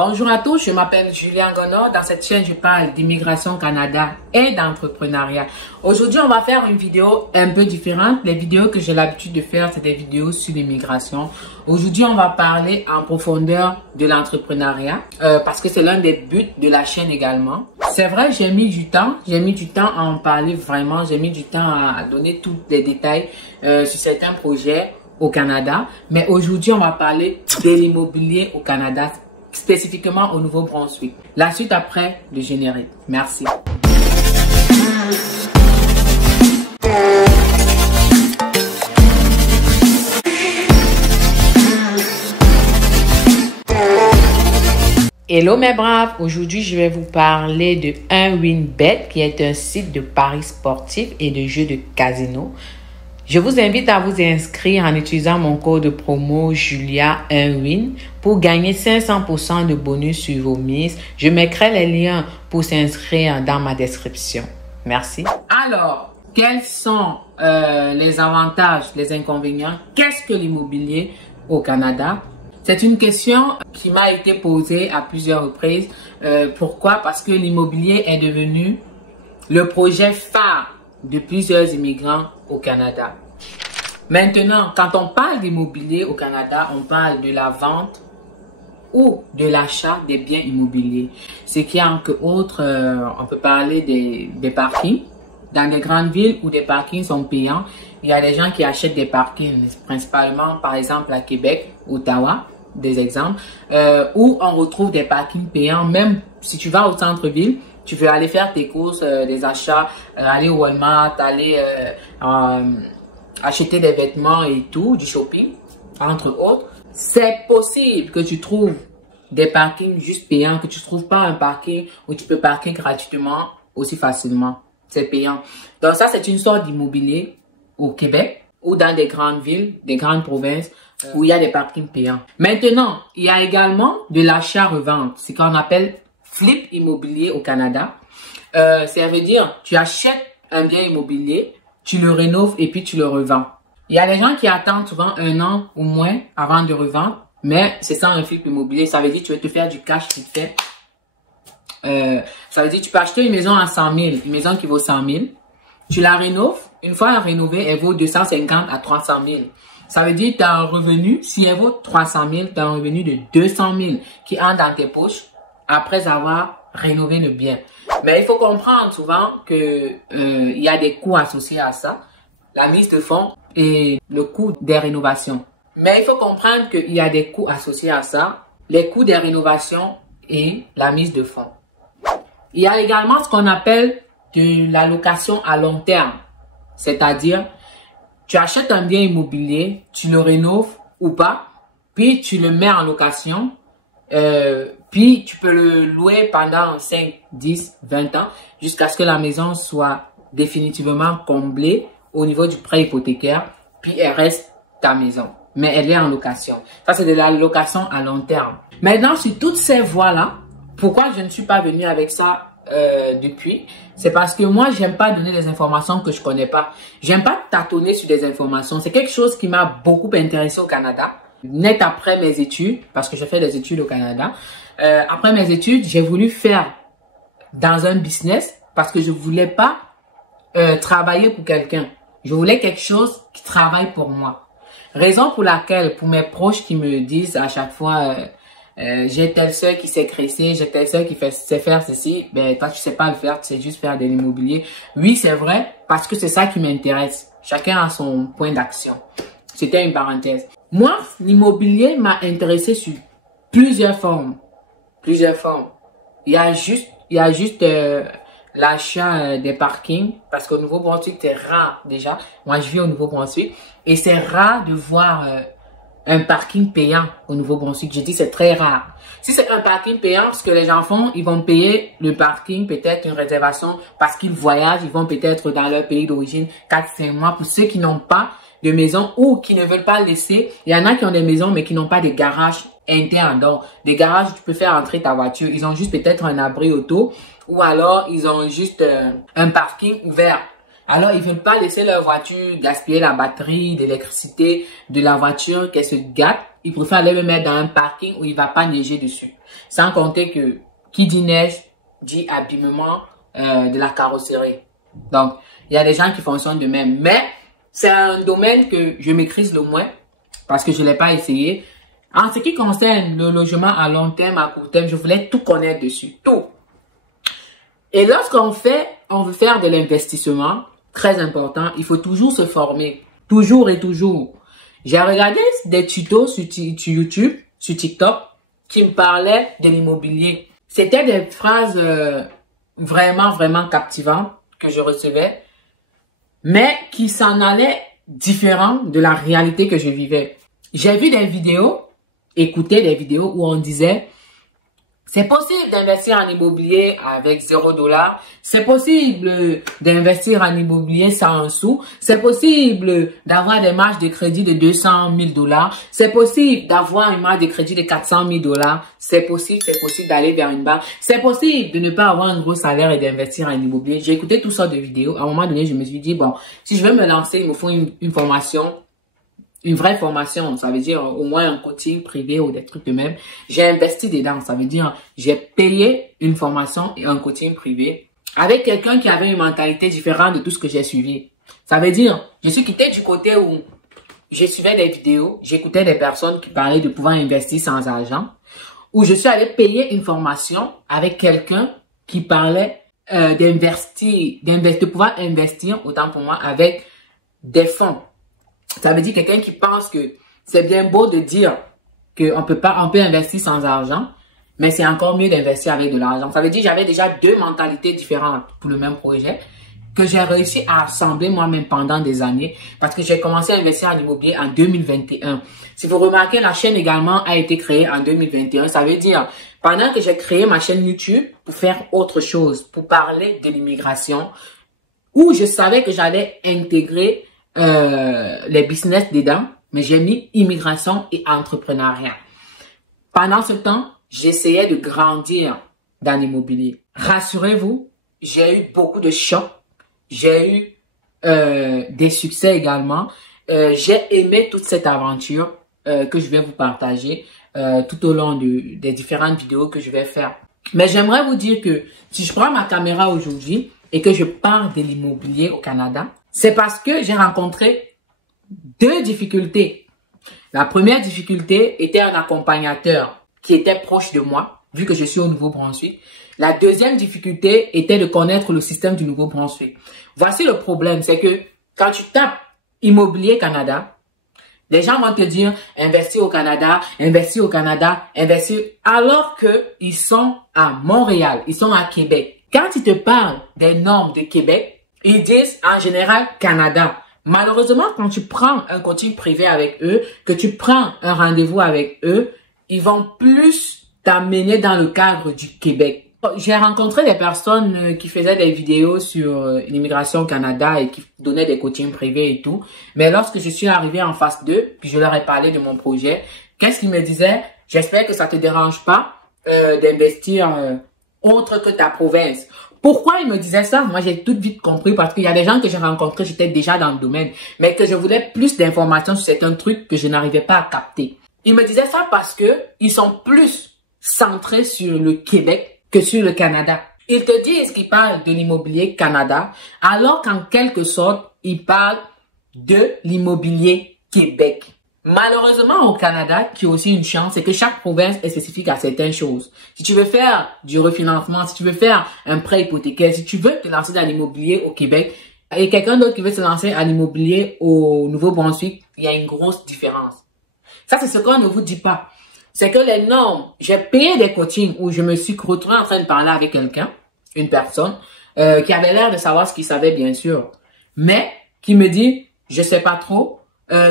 Bonjour à tous, je m'appelle Julien Gonod. Dans cette chaîne, je parle d'immigration au Canada et d'entrepreneuriat. Aujourd'hui, on va faire une vidéo un peu différente. Les vidéos que j'ai l'habitude de faire, c'est des vidéos sur l'immigration. Aujourd'hui, on va parler en profondeur de l'entrepreneuriat parce que c'est l'un des buts de la chaîne également. C'est vrai, j'ai mis du temps à en parler vraiment. J'ai mis du temps à donner tous les détails sur certains projets au Canada. Mais aujourd'hui, on va parler de l'immobilier au Canada, spécifiquement au Nouveau-Brunswick. La suite après le générique. Merci. Hello mes braves, aujourd'hui je vais vous parler de unwinbet qui est un site de paris sportifs et de jeux de casino. Je vous invite à vous inscrire en utilisant mon code promo JULIA1WIN pour gagner 500% de bonus sur vos mises. Je mettrai les liens pour s'inscrire dans ma description. Merci. Alors, quels sont les avantages, les inconvénients? Qu'est-ce que l'immobilier au Canada? C'est une question qui m'a été posée à plusieurs reprises. Pourquoi? Parce que l'immobilier est devenu le projet phare de plusieurs immigrants au Canada. Maintenant, quand on parle d'immobilier au Canada, on parle de la vente ou de l'achat des biens immobiliers. Ce qui est entre autres, on peut parler des parkings. Dans les grandes villes où des parkings sont payants, il y a des gens qui achètent des parkings, principalement par exemple à Québec, Ottawa, des exemples, où on retrouve des parkings payants. Même si tu vas au centre-ville, tu veux aller faire tes courses, des achats, aller au Walmart, aller acheter des vêtements et tout, du shopping, entre autres. C'est possible que tu trouves des parkings juste payants, que tu ne trouves pas un parking où tu peux parquer gratuitement aussi facilement. C'est payant. Donc ça, c'est une sorte d'immobilier au Québec ou dans des grandes villes, des grandes provinces où il y a des parkings payants. Maintenant, il y a également de l'achat-revente, ce qu'on appelle flip immobilier au Canada. Ça veut dire, tu achètes un bien immobilier, tu le rénoves et puis tu le revends. Il y a des gens qui attendent souvent 1 an ou moins avant de revendre, mais c'est ça un flip immobilier. Ça veut dire que tu veux te faire du cash vite fait. Ça veut dire que tu peux acheter une maison à 100 000, une maison qui vaut 100 000. Tu la rénoves. Une fois rénovée, elle vaut 250 à 300 000. Ça veut dire que tu as un revenu, si elle vaut 300 000, tu as un revenu de 200 000 qui entre dans tes poches après avoir rénové le bien. Mais il faut comprendre souvent que il y a des coûts associés à ça, la mise de fonds et le coût des rénovations. Mais il faut comprendre qu'il y a des coûts associés à ça, les coûts des rénovations et la mise de fonds. Il y a également ce qu'on appelle de la location à long terme. C'est-à-dire, tu achètes un bien immobilier, tu le rénoves ou pas, puis tu le mets en location, puis tu peux le louer pendant 5, 10, 20 ans jusqu'à ce que la maison soit définitivement comblée au niveau du prêt hypothécaire, puis elle reste ta maison. Mais elle est en location. Ça, c'est de la location à long terme. Maintenant, sur toutes ces voies-là, pourquoi je ne suis pas venue avec ça depuis? C'est parce que moi, j'aime pas donner des informations que je connais pas. J'aime pas tâtonner sur des informations. C'est quelque chose qui m'a beaucoup intéressé au Canada. Net après mes études, parce que je fais des études au Canada. Après mes études, j'ai voulu faire dans un business parce que je voulais pas travailler pour quelqu'un. Je voulais quelque chose qui travaille pour moi. Raison pour laquelle, pour mes proches qui me disent à chaque fois, j'ai telle soeur qui sait cresser, j'ai telle soeur qui sait faire ceci, ben toi tu sais pas le faire, tu sais juste faire de l'immobilier. Oui, c'est vrai, parce que c'est ça qui m'intéresse. Chacun a son point d'action. C'était une parenthèse. Moi, l'immobilier m'a intéressé sur plusieurs formes. Plusieurs formes. Il y a juste l'achat des parkings, parce qu'au Nouveau-Brunswick, c'est rare déjà. Moi, je vis au Nouveau-Brunswick et c'est rare de voir un parking payant au Nouveau-Brunswick. Je dis c'est très rare. Si c'est un parking payant, ce que les gens font, ils vont payer le parking, peut-être une réservation parce qu'ils voyagent, ils vont peut-être dans leur pays d'origine 4-5 mois. Pour ceux qui n'ont pas de maison ou qui ne veulent pas laisser, il y en a qui ont des maisons mais qui n'ont pas de garage interne. Donc, des garages où tu peux faire entrer ta voiture. Ils ont juste peut-être un abri auto ou alors ils ont juste un parking ouvert. Alors, ils veulent pas laisser leur voiture gaspiller la batterie, l'électricité de la voiture, qu'elle se gâte. Ils préfèrent aller me mettre dans un parking où il va pas neiger dessus. Sans compter que qui dit neige, dit abîmement de la carrosserie. Donc, il y a des gens qui fonctionnent de même. Mais, c'est un domaine que je maîtrise le moins parce que je l'ai pas essayé. En ce qui concerne le logement à long terme, à court terme, je voulais tout connaître dessus. Tout. Et lorsqu'on veut faire de l'investissement, très important, il faut toujours se former. Toujours et toujours. J'ai regardé des tutos sur YouTube, sur TikTok, qui me parlaient de l'immobilier. C'était des phrases vraiment, vraiment captivantes que je recevais, mais qui s'en allaient différents de la réalité que je vivais. J'ai vu des vidéos, écouté des vidéos où on disait c'est possible d'investir en immobilier avec 0 $. C'est possible d'investir en immobilier sans un sou. C'est possible d'avoir des marges de crédit de 200 000 $. C'est possible d'avoir une marge de crédit de 400 000 $. C'est possible d'aller vers une banque. C'est possible de ne pas avoir un gros salaire et d'investir en immobilier. J'ai écouté toutes sortes de vidéos. À un moment donné, je me suis dit, bon, si je veux me lancer, il me faut une formation. Une vraie formation, ça veut dire au moins un coaching privé ou des trucs de même. J'ai investi dedans, ça veut dire j'ai payé une formation et un coaching privé avec quelqu'un qui avait une mentalité différente de tout ce que j'ai suivi. Ça veut dire, je suis quitté du côté où je suivais des vidéos, j'écoutais des personnes qui parlaient de pouvoir investir sans argent, où je suis allé payer une formation avec quelqu'un qui parlait de pouvoir investir, autant pour moi, avec des fonds. Ça veut dire quelqu'un qui pense que c'est bien beau de dire qu'on peut investir sans argent, mais c'est encore mieux d'investir avec de l'argent. Ça veut dire que j'avais déjà deux mentalités différentes pour le même projet que j'ai réussi à assembler moi-même pendant des années parce que j'ai commencé à investir en immobilier en 2021. Si vous remarquez, la chaîne également a été créée en 2021. Ça veut dire, pendant que j'ai créé ma chaîne YouTube pour faire autre chose, pour parler de l'immigration, où je savais que j'allais intégrer les business dedans, mais j'ai mis immigration et entrepreneuriat. Pendant ce temps, j'essayais de grandir dans l'immobilier. Rassurez-vous, j'ai eu beaucoup de chocs, j'ai eu des succès également. J'ai aimé toute cette aventure que je vais vous partager tout au long des différentes vidéos que je vais faire. Mais j'aimerais vous dire que si je prends ma caméra aujourd'hui et que je parle de l'immobilier au Canada, c'est parce que j'ai rencontré deux difficultés. La première difficulté était un accompagnateur qui était proche de moi, vu que je suis au Nouveau-Brunswick. La deuxième difficulté était de connaître le système du Nouveau-Brunswick. Voici le problème, c'est que quand tu tapes Immobilier Canada, les gens vont te dire investir au Canada, investir au Canada, investir, alors qu'ils sont à Montréal, ils sont à Québec. Quand ils te parlent des normes de Québec, ils disent en général Canada. Malheureusement, quand tu prends un coaching privé avec eux, que tu prends un rendez-vous avec eux, ils vont plus t'amener dans le cadre du Québec. J'ai rencontré des personnes qui faisaient des vidéos sur l'immigration au Canada et qui donnaient des coachings privés et tout. Mais lorsque je suis arrivé en phase 2, puis je leur ai parlé de mon projet, qu'est-ce qu'ils me disaient? J'espère que ça te dérange pas d'investir autre que ta province. Pourquoi ils me disaient ça? Moi, j'ai tout vite compris parce qu'il y a des gens que j'ai rencontrés, j'étais déjà dans le domaine, mais que je voulais plus d'informations sur certains trucs que je n'arrivais pas à capter. Ils me disaient ça parce que ils sont plus centrés sur le Québec que sur le Canada. Ils te disent qu'ils parlent de l'immobilier Canada, alors qu'en quelque sorte, ils parlent de l'immobilier Québec. Malheureusement, au Canada, qui a aussi une chance, c'est que chaque province est spécifique à certaines choses. Si tu veux faire du refinancement, si tu veux faire un prêt hypothécaire, si tu veux te lancer dans l'immobilier au Québec, et quelqu'un d'autre qui veut se lancer à l'immobilier au Nouveau-Brunswick, il y a une grosse différence. Ça, c'est ce qu'on ne vous dit pas. C'est que les normes, j'ai payé des coachings où je me suis retrouvée en train de parler avec quelqu'un, une personne, qui avait l'air de savoir ce qu'il savait, bien sûr, mais qui me dit, je sais pas trop,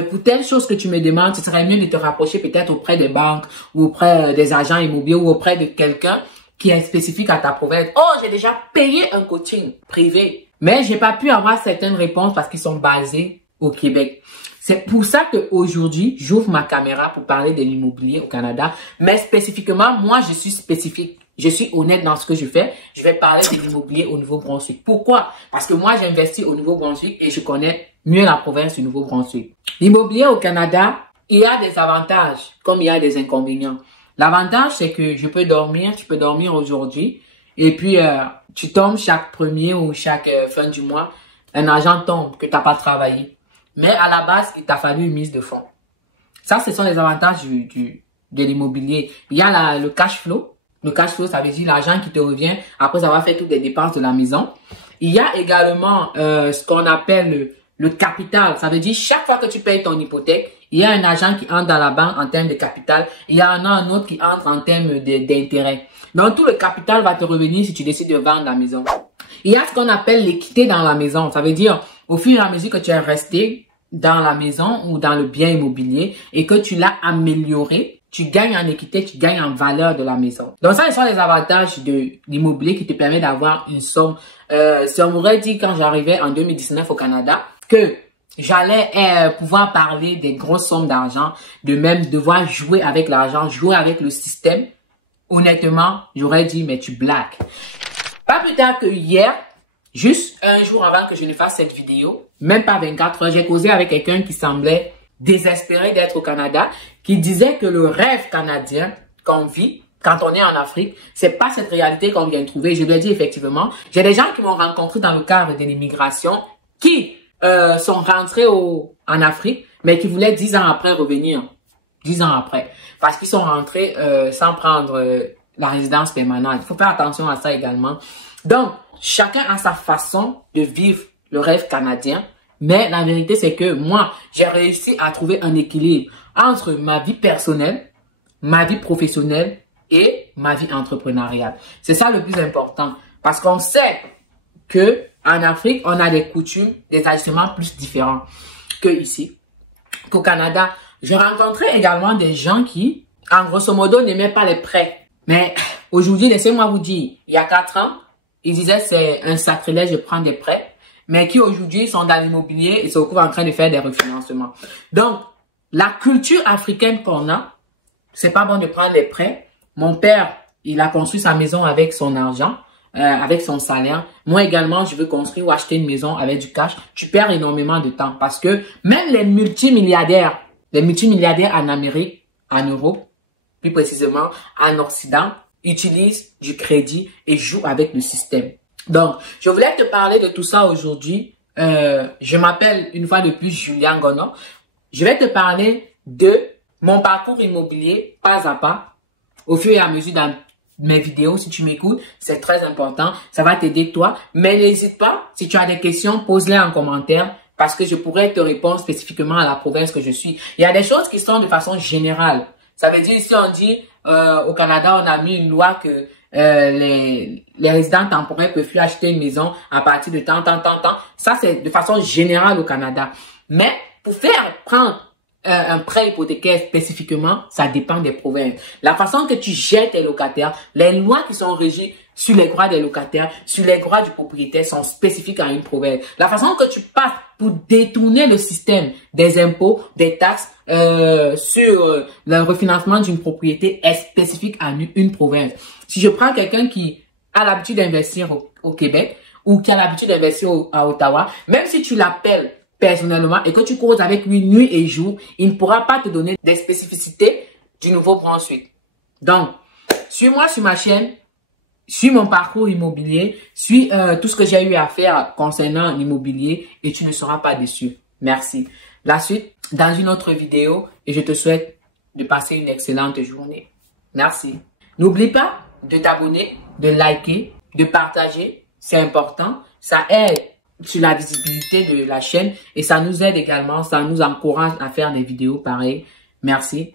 pour telle chose que tu me demandes, ce serait mieux de te rapprocher peut-être auprès des banques ou auprès des agents immobiliers ou auprès de quelqu'un qui est spécifique à ta province. Oh, j'ai déjà payé un coaching privé, mais j'ai pas pu avoir certaines réponses parce qu'ils sont basés au Québec. C'est pour ça qu'aujourd'hui, j'ouvre ma caméra pour parler de l'immobilier au Canada, mais spécifiquement, moi, je suis spécifique je suis honnête dans ce que je fais, je vais parler de l'immobilier au Nouveau-Brunswick. Pourquoi? Parce que moi, j'investis au Nouveau-Brunswick et je connais mieux la province du Nouveau-Brunswick. L'immobilier au Canada, il y a des avantages comme il y a des inconvénients. L'avantage, c'est que je peux dormir, tu peux dormir aujourd'hui et puis tu tombes chaque premier ou chaque fin du mois, un argent tombe que tu n'as pas travaillé. Mais à la base, il t'a fallu une mise de fonds. Ça, ce sont les avantages de l'immobilier. Il y a le cash flow. Le cash flow, ça veut dire l'argent qui te revient après avoir fait toutes les dépenses de la maison. Il y a également ce qu'on appelle le capital. Ça veut dire chaque fois que tu payes ton hypothèque, il y a un argent qui entre dans la banque en termes de capital. Il y en a un autre qui entre en termes d'intérêt. Donc, tout le capital va te revenir si tu décides de vendre la maison. Il y a ce qu'on appelle l'équité dans la maison. Ça veut dire, au fur et à mesure que tu es resté dans la maison ou dans le bien immobilier et que tu l'as amélioré, tu gagnes en équité, tu gagnes en valeur de la maison. Donc ça, ce sont les avantages de l'immobilier qui te permet d'avoir une somme. Si on m'aurait dit quand j'arrivais en 2019 au Canada que j'allais pouvoir parler des grosses sommes d'argent, de même devoir jouer avec l'argent, jouer avec le système, honnêtement, j'aurais dit, mais tu blagues. Pas plus tard que hier, juste un jour avant que je ne fasse cette vidéo, même pas 24 heures, j'ai causé avec quelqu'un qui semblait désespéré d'être au Canada, qui disait que le rêve canadien qu'on vit quand on est en Afrique, c'est pas cette réalité qu'on vient de trouver. Je lui ai dit effectivement, j'ai des gens qui m'ont rencontré dans le cadre de l'immigration qui sont rentrés en Afrique, mais qui voulaient 10 ans après revenir. 10 ans après. Parce qu'ils sont rentrés sans prendre la résidence permanente. Il faut faire attention à ça également. Donc, chacun a sa façon de vivre le rêve canadien. Mais la vérité, c'est que moi, j'ai réussi à trouver un équilibre entre ma vie personnelle, ma vie professionnelle et ma vie entrepreneuriale. C'est ça le plus important. Parce qu'on sait que en Afrique, on a des coutumes, des ajustements plus différents que ici, qu'au Canada. Je rencontrais également des gens qui, en grosso modo, n'aimaient pas les prêts. Mais aujourd'hui, laissez-moi vous dire, il y a 4 ans, ils disaient c'est un sacrilège de prendre des prêts, mais qui aujourd'hui sont dans l'immobilier et se retrouvent en train de faire des refinancements. Donc, la culture africaine qu'on a, c'est pas bon de prendre des prêts. Mon père, il a construit sa maison avec son argent, avec son salaire. Moi également, je veux construire ou acheter une maison avec du cash. Tu perds énormément de temps parce que même les multimilliardaires en Amérique, en Europe, plus précisément en Occident, utilisent du crédit et jouent avec le système. Donc, je voulais te parler de tout ça aujourd'hui. Je m'appelle une fois de plus Julien Gono. Je vais te parler de mon parcours immobilier pas à pas, au fur et à mesure dans mes vidéos. Si tu m'écoutes, c'est très important. Ça va t'aider toi. Mais n'hésite pas, si tu as des questions, pose-les en commentaire parce que je pourrais te répondre spécifiquement à la province que je suis. Il y a des choses qui sont de façon générale. Ça veut dire, si on dit au Canada, on a mis une loi que les résidents temporaires peuvent plus acheter une maison à partir de tant. Ça, c'est de façon générale au Canada. Mais pour prendre un prêt hypothécaire spécifiquement, ça dépend des provinces. La façon que tu gères tes locataires, les lois qui sont régies sur les droits des locataires, sur les droits du propriétaire sont spécifiques à une province. La façon que tu passes pour détourner le système des impôts, des taxes sur le refinancement d'une propriété est spécifique à une province. Si je prends quelqu'un qui a l'habitude d'investir au Québec ou qui a l'habitude d'investir à Ottawa, même si tu l'appelles personnellement et que tu causes avec lui nuit et jour, il ne pourra pas te donner des spécificités du Nouveau-Brunswick. Donc, suis-moi sur ma chaîne, suis mon parcours immobilier, suis tout ce que j'ai eu à faire concernant l'immobilier et tu ne seras pas déçu. Merci. La suite dans une autre vidéo et je te souhaite de passer une excellente journée. Merci. N'oublie pas de t'abonner, de liker, de partager. C'est important. Ça aide sur la visibilité de la chaîne et ça nous aide également. Ça nous encourage à faire des vidéos pareilles. Merci.